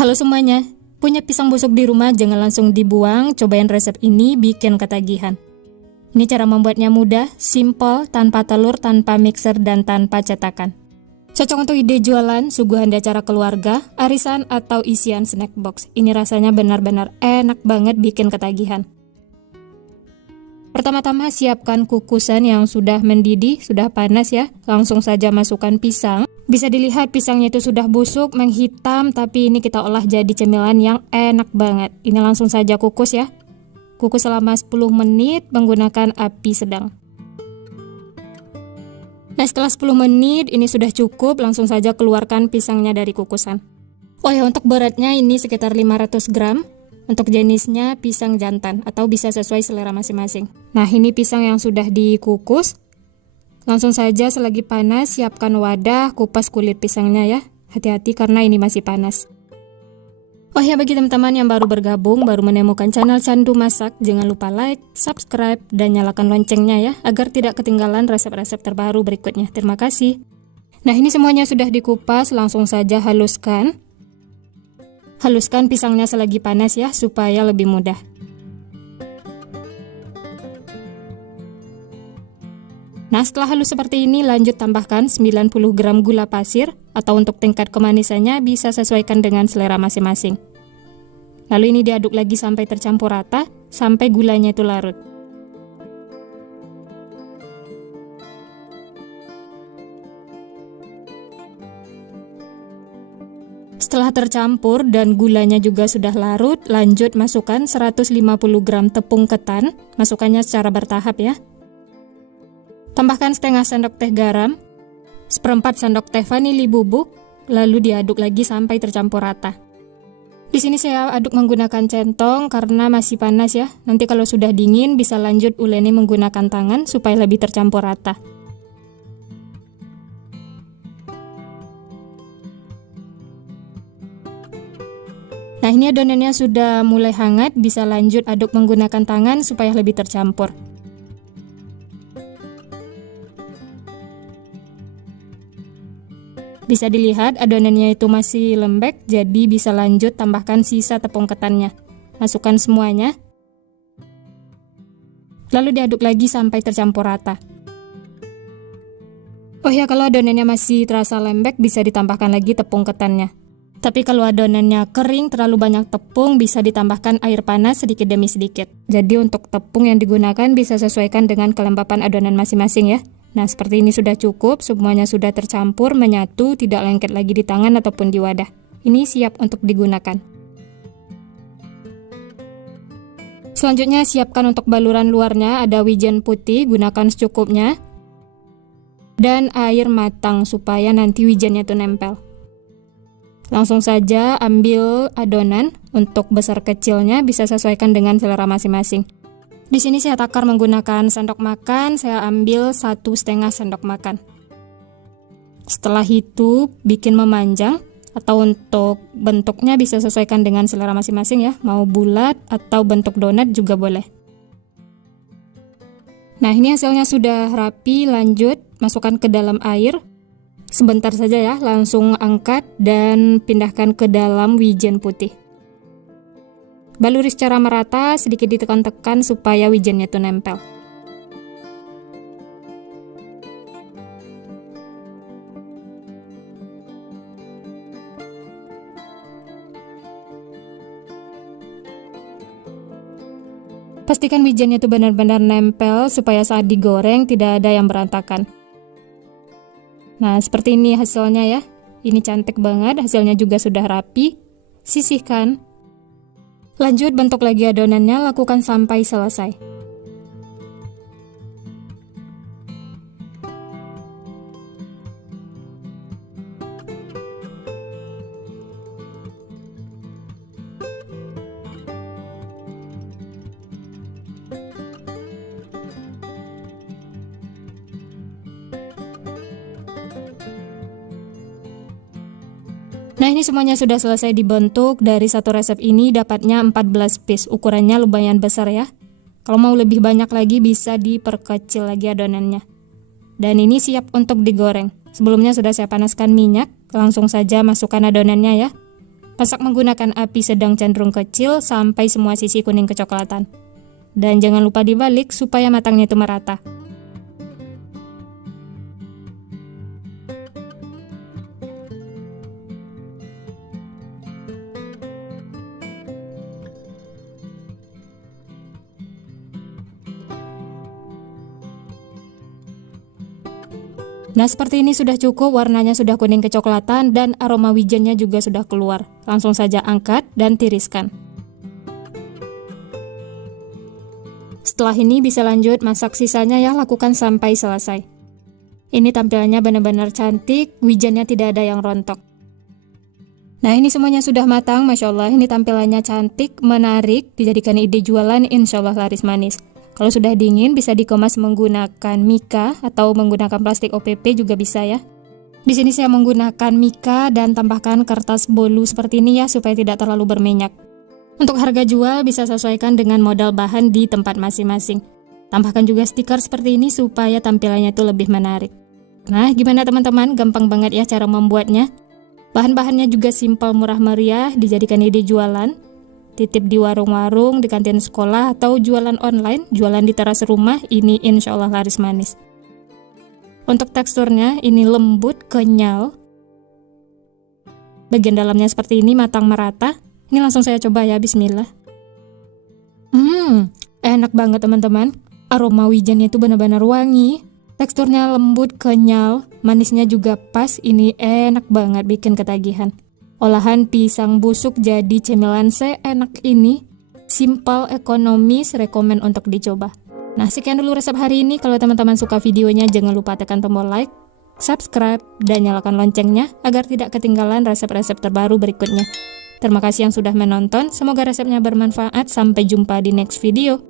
Halo semuanya, punya pisang busuk di rumah jangan langsung dibuang, cobain resep ini bikin ketagihan. Ini cara membuatnya mudah, simple, tanpa telur, tanpa mixer, dan tanpa cetakan. Cocok untuk ide jualan, suguhan di acara keluarga, arisan, atau isian snack box. Ini rasanya benar-benar enak banget bikin ketagihan. Pertama-tama siapkan kukusan yang sudah mendidih, sudah panas ya. Langsung saja masukkan pisang. Bisa dilihat pisangnya itu sudah busuk, menghitam, tapi ini kita olah jadi cemilan yang enak banget. Ini langsung saja kukus ya. Kukus selama 10 menit menggunakan api sedang. Nah, setelah 10 menit ini sudah cukup, langsung saja keluarkan pisangnya dari kukusan. Oh ya, untuk beratnya ini sekitar 500 gram. Untuk jenisnya pisang jantan atau bisa sesuai selera masing-masing. Nah, ini pisang yang sudah dikukus. Langsung saja selagi panas, siapkan wadah, kupas kulit pisangnya ya. Hati-hati karena ini masih panas. Oh ya, bagi teman-teman yang baru bergabung, baru menemukan channel Candu Masak, jangan lupa like, subscribe, dan nyalakan loncengnya ya, agar tidak ketinggalan resep-resep terbaru berikutnya. Terima kasih. Nah, ini semuanya sudah dikupas, langsung saja haluskan. Haluskan pisangnya selagi panas ya, supaya lebih mudah. Nah, setelah halus seperti ini, lanjut tambahkan 90 gram gula pasir, atau untuk tingkat kemanisannya bisa sesuaikan dengan selera masing-masing. Lalu ini diaduk lagi sampai tercampur rata, sampai gulanya itu larut. Setelah tercampur dan gulanya juga sudah larut, lanjut masukkan 150 gram tepung ketan, masukkannya secara bertahap ya. Tambahkan setengah sendok teh garam, seperempat sendok teh vanili bubuk, lalu diaduk lagi sampai tercampur rata. Di sini saya aduk menggunakan centong karena masih panas ya. Nanti kalau sudah dingin bisa lanjut uleni menggunakan tangan supaya lebih tercampur rata. Nah, ini adonannya sudah mulai hangat, bisa lanjut aduk menggunakan tangan supaya lebih tercampur. Bisa dilihat adonannya itu masih lembek, jadi bisa lanjut tambahkan sisa tepung ketannya. Masukkan semuanya. Lalu diaduk lagi sampai tercampur rata. Oh ya, kalau adonannya masih terasa lembek, bisa ditambahkan lagi tepung ketannya. Tapi kalau adonannya kering, terlalu banyak tepung, bisa ditambahkan air panas sedikit demi sedikit. Jadi untuk tepung yang digunakan bisa sesuaikan dengan kelembapan adonan masing-masing ya. Nah, seperti ini sudah cukup, semuanya sudah tercampur, menyatu, tidak lengket lagi di tangan ataupun di wadah. Ini siap untuk digunakan. Selanjutnya siapkan untuk baluran luarnya, ada wijen putih, gunakan secukupnya. Dan air matang supaya nanti wijennya itu nempel. Langsung saja ambil adonan, untuk besar kecilnya bisa sesuaikan dengan selera masing-masing. Di sini saya takar menggunakan sendok makan, saya ambil 1,5 sendok makan. Setelah itu bikin memanjang, atau untuk bentuknya bisa sesuaikan dengan selera masing-masing ya, mau bulat atau bentuk donat juga boleh. Nah, ini hasilnya sudah rapi, lanjut masukkan ke dalam air. Sebentar saja ya, langsung angkat dan pindahkan ke dalam wijen putih. Baluri secara merata, sedikit ditekan-tekan supaya wijennya itu nempel. Pastikan wijennya itu benar-benar nempel supaya saat digoreng tidak ada yang berantakan. Nah, seperti ini hasilnya ya. Ini cantik banget, hasilnya juga sudah rapi. Sisihkan. Lanjut bentuk lagi adonannya, lakukan sampai selesai. Nah, ini semuanya sudah selesai dibentuk. Dari satu resep ini dapatnya 14 piece. Ukurannya lumayan besar ya. Kalau mau lebih banyak lagi bisa diperkecil lagi adonannya. Dan ini siap untuk digoreng. Sebelumnya sudah saya panaskan minyak. Langsung saja masukkan adonannya ya. Masak menggunakan api sedang cenderung kecil sampai semua sisi kuning kecoklatan. Dan jangan lupa dibalik supaya matangnya itu merata. Nah, seperti ini sudah cukup, warnanya sudah kuning kecoklatan dan aroma wijennya juga sudah keluar. Langsung saja angkat dan tiriskan. Setelah ini bisa lanjut masak sisanya ya, lakukan sampai selesai. Ini tampilannya benar-benar cantik, wijennya tidak ada yang rontok. Nah, ini semuanya sudah matang, Masya Allah. Ini tampilannya cantik, menarik, dijadikan ide jualan, insya Allah laris manis. Kalau sudah dingin bisa dikemas menggunakan mika atau menggunakan plastik OPP juga bisa ya. Di sini saya menggunakan mika dan tambahkan kertas bolu seperti ini ya supaya tidak terlalu berminyak. Untuk harga jual bisa sesuaikan dengan modal bahan di tempat masing-masing. Tambahkan juga stiker seperti ini supaya tampilannya itu lebih menarik. Nah, gimana teman-teman? Gampang banget ya cara membuatnya. Bahan-bahannya juga simpel, murah meriah, dijadikan ide jualan. Titip di warung-warung, di kantin sekolah, atau jualan online, jualan di teras rumah, ini insya Allah laris manis. Untuk teksturnya, ini lembut, kenyal. Bagian dalamnya seperti ini, matang merata. Ini langsung saya coba ya, bismillah. Enak banget teman-teman. Aroma wijennya itu benar-benar wangi. Teksturnya lembut, kenyal, manisnya juga pas, ini enak banget bikin ketagihan. Olahan pisang busuk jadi cemilan seenak ini, simpel, ekonomis, rekomen untuk dicoba. Nah, sekian dulu resep hari ini. Kalau teman-teman suka videonya, jangan lupa tekan tombol like, subscribe, dan nyalakan loncengnya agar tidak ketinggalan resep-resep terbaru berikutnya. Terima kasih yang sudah menonton, semoga resepnya bermanfaat. Sampai jumpa di next video.